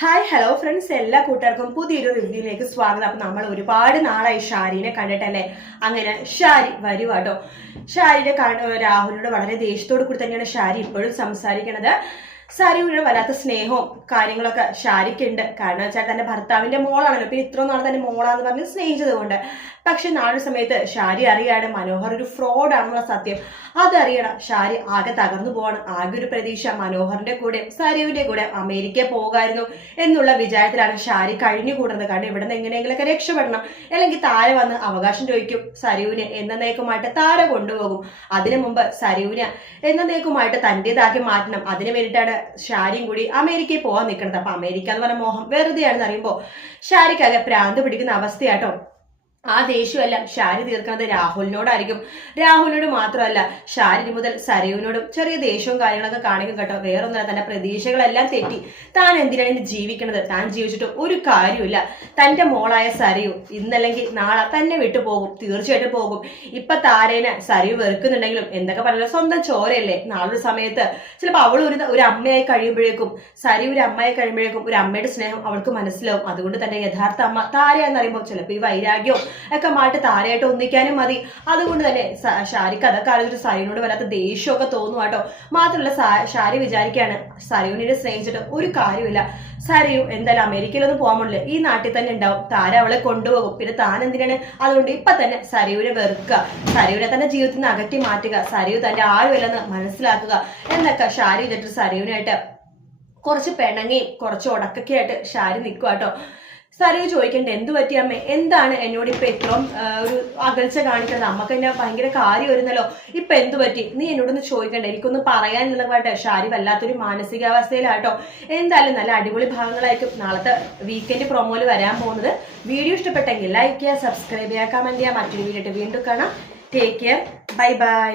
Hi hello friends, എല്ലാ കൂട്ടുകാർക്കും പുതിയൊരു റിവ്യൂയിലേക്ക് സ്വാഗതം. അപ്പൊ നമ്മൾ ഒരുപാട് നാളായി ഷാരിനെ കണ്ടിട്ടല്ലേ. അങ്ങനെ ഷാരി വരുവാട്ടോ. ഷാരിയുടെ രാഹുലിനോട് വളരെ ദേഷ്യത്തോടു കൂടി തന്നെയാണ് ഷാരി ഇപ്പോഴും സംസാരിക്കുന്നത്. സരയുവിന് വല്ലാത്ത സ്നേഹവും കാര്യങ്ങളൊക്കെ ഷാരിക്കുണ്ട്. കാരണം വെച്ചാൽ തന്റെ ഭർത്താവിന്റെ മോളാണല്ലോ, പിന്നെ ഇത്രയും നാൾ തന്നെ മോളാന്ന് പറഞ്ഞ് സ്നേഹിച്ചത് കൊണ്ട്. പക്ഷെ നാളെ സമയത്ത് ഷാരി അറിയാണ് മനോഹർ ഒരു ഫ്രോഡാണെന്നുള്ള സത്യം. അതറിയണം. ഷാരി ആകെ തകർന്നു പോവാണ്. ആകെ ഒരു പ്രതീക്ഷ മനോഹറിന്റെ കൂടെ സരയുവിന്റെ കൂടെ അമേരിക്കയിൽ പോകായിരുന്നു എന്നുള്ള വിചാരത്തിലാണ് ഷാരി കഴിഞ്ഞുകൂടുന്നത്. കാരണം ഇവിടെ നിന്ന് എങ്ങനെയെങ്കിലൊക്കെ രക്ഷപ്പെടണം, അല്ലെങ്കിൽ താര വന്ന് അവകാശം ചോദിക്കും. സരയുവിന് എന്നേക്കുമായിട്ട് താര കൊണ്ടുപോകും. അതിനു മുമ്പ് സരയുവിന് എന്നേക്കുമായിട്ട് തന്റേതാക്കി മാറ്റണം. അതിനു വേണ്ടിയിട്ടാണ് ഷാരിയും കൂടി അമേരിക്കയിൽ പോകാൻ നിൽക്കുന്നത്. അപ്പൊ അമേരിക്ക എന്ന് പറഞ്ഞ മോഹം വെറുതെയാണെന്ന് അറിയുമ്പോൾ ഷാരിക്കാകെ പ്രാന്ത് പിടിക്കുന്ന അവസ്ഥയാട്ടോ. ആ ദേഷ്യമെല്ലാം ഷാരി തീർക്കുന്നത് രാഹുലിനോടായിരിക്കും. രാഹുലിനോട് മാത്രമല്ല, ഷാരി മുതൽ സരയുവിനോടും ചെറിയ ദേഷ്യവും കാര്യങ്ങളൊക്കെ കാണിക്കും കേട്ടോ. വേറൊന്നുമല്ല, തന്റെ പ്രതീക്ഷകളെല്ലാം തെറ്റി. താൻ എന്തിനാണ് ഇനി ജീവിക്കണത്? താൻ ജീവിച്ചിട്ട് ഒരു കാര്യമില്ല. തന്റെ മോളായ സരയു ഇന്നല്ലെങ്കിൽ നാളെ തന്നെ വിട്ടു പോകും, തീർച്ചയായിട്ടും പോകും. ഇപ്പൊ താരേനെ സരയു വെറുക്കുന്നുണ്ടെങ്കിലും എന്തൊക്കെ പറഞ്ഞാലും സ്വന്തം ചോരയല്ലേ. നാളൊരു സമയത്ത് ചിലപ്പോൾ അവൾ ഒരു അമ്മയായി കഴിയുമ്പോഴേക്കും, സരയു ഒരു അമ്മയായി കഴിയുമ്പോഴേക്കും ഒരു അമ്മയുടെ സ്നേഹം അവൾക്ക് മനസ്സിലാവും. അതുകൊണ്ട് തന്നെ യഥാർത്ഥ അമ്മ താരയാന്ന് അറിയുമ്പോൾ ചിലപ്പോൾ ഈ വൈരാഗ്യവും ഒക്കെ മാറ്റി താരയായിട്ട് ഒന്നിക്കാനും മതി. അതുകൊണ്ട് തന്നെ ഷാരിക്ക് അതൊക്കെ ആലോചിച്ചിട്ട് സരയുവിനോട് വല്ലാത്ത ദേഷ്യമൊക്കെ തോന്നും കേട്ടോ. മാത്രമല്ല, ഷാരി വിചാരിക്കുകയാണ് സരയുവിനെ സ്നേഹിച്ചിട്ട് ഒരു കാര്യമില്ല. സരയു എന്തായാലും അമേരിക്കയിലൊന്നും പോകാൻ പറ്റില്ല, ഈ നാട്ടിൽ തന്നെ ഉണ്ടാവും. താര അവളെ കൊണ്ടുപോകും. പിന്നെ താൻ എന്തിനാണ്? അതുകൊണ്ട് ഇപ്പൊ തന്നെ സരയുവിനെ വെറുക്കുക, സരയുവിനെ തന്നെ ജീവിതത്തിൽ നിന്ന് അകറ്റി മാറ്റുക, സരയു തന്റെ ആരുമില്ലെന്ന് മനസ്സിലാക്കുക എന്നൊക്കെ ഷാരി വിചാരിച്ചിട്ട് സരയുവിനായിട്ട് കുറച്ച് പിണങ്ങിയും കുറച്ച് ഉടക്കൊക്കെ ആയിട്ട് ഷാരി നിൽക്കുക കേട്ടോ. സരയു ചോദിക്കണ്ടേ, എന്തു പറ്റി അമ്മേ? എന്താണ് എന്നോട് ഇപ്പൊ ഇത്രയും ഒരു അകൽച്ച കാണിക്കുന്നത്? അമ്മക്ക് എന്നെ ഭയങ്കര കാര്യം വരുന്നല്ലോ, ഇപ്പൊ എന്തു പറ്റി? നീ എന്നോടൊന്ന് ചോദിക്കണ്ടേ, എനിക്കൊന്ന് പറയാനുള്ളതായിട്ട്. ഷാരി വല്ലാത്തൊരു മാനസികാവസ്ഥയിലാട്ടോ. എന്തായാലും നല്ല അടിപൊളി ഭാഗങ്ങളായിരിക്കും നാളത്തെ വീക്കെൻഡ് പ്രൊമോയിൽ വരാൻ പോകുന്നത്. വീഡിയോ ഇഷ്ടപ്പെട്ടെങ്കിൽ ലൈക്ക് ചെയ്യുക, സബ്സ്ക്രൈബ് ചെയ്യുക, കമന്റ് ചെയ്യുക. മറ്റൊരു വീഡിയോ വീണ്ടും കാണാം. Take care, bye bye.